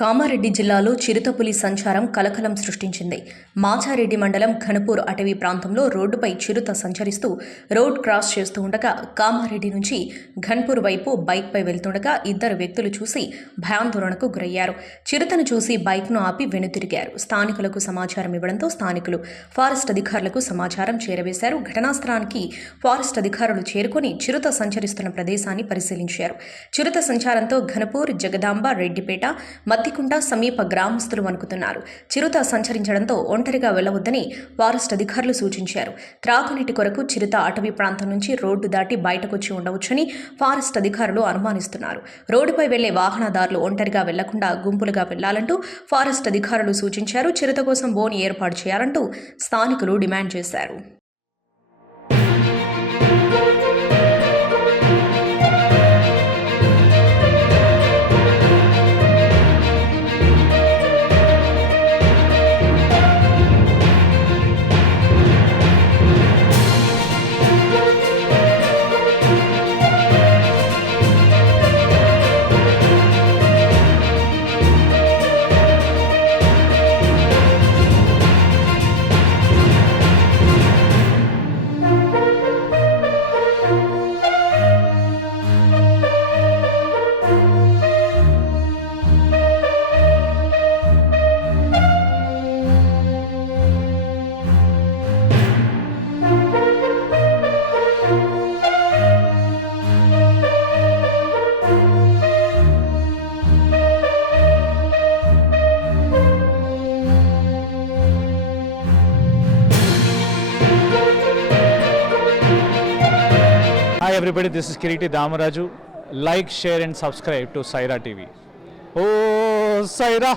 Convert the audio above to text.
కామారెడ్డి జిల్లాలో చిరుతపులి సంచారం కలకలం సృష్టించింది. మాచారెడ్డి మండలం ఘనపూర్ అటవీ ప్రాంతంలో రోడ్డుపై చిరుత సంచరిస్తూ రోడ్ క్రాస్ చేస్తూ ఉండగా కామారెడ్డి నుంచి ఘన్పూర్ వైపు బైక్పై వెళ్తుండగా ఇద్దరు వ్యక్తులు చూసి భయాందోళనకు గురయ్యారు. చిరుతను చూసి బైక్ను ఆపి వెనుతిరిగారు. స్థానికులకు సమాచారం ఇవ్వడంతో స్థానికులు ఫారెస్ట్ అధికారులకు సమాచారం చేరవేశారు. ఘటనాస్థలానికి ఫారెస్ట్ అధికారులు చేరుకుని చిరుత సంచరిస్తున్న ప్రదేశాన్ని పరిశీలించారు. చిరుత సంచారంతో ఘనపూర్, జగదాంబ, రెడ్డిపేట, మద్దికుంట సమీప గ్రామస్తులు వణుకుతున్నారు. చిరుత సంచరించడంతో ఒంటరిగా వెళ్లవద్దని ఫారెస్ట్ అధికారులు సూచించారు. త్రాగునీటి కొరకు చిరుత అటవీ ప్రాంతం నుంచి రోడ్డు దాటి బయటకొచ్చి ఉండవచ్చని ఫారెస్ట్ అధికారులు అనుమానిస్తున్నారు. రోడ్డుపై వెళ్లే వాహనదారులు ఒంటరిగా వెళ్లకుండా గుంపులుగా వెళ్లాలంటూ ఫారెస్ట్ అధికారులు సూచించారు. చిరుత కోసం బోన్ ఏర్పాటు చేయాలంటూ స్థానికులు డిమాండ్ చేశారు. Hi everybody, this is Kiriti Damaraju. Like, share and subscribe to Saira TV. Oh, Saira!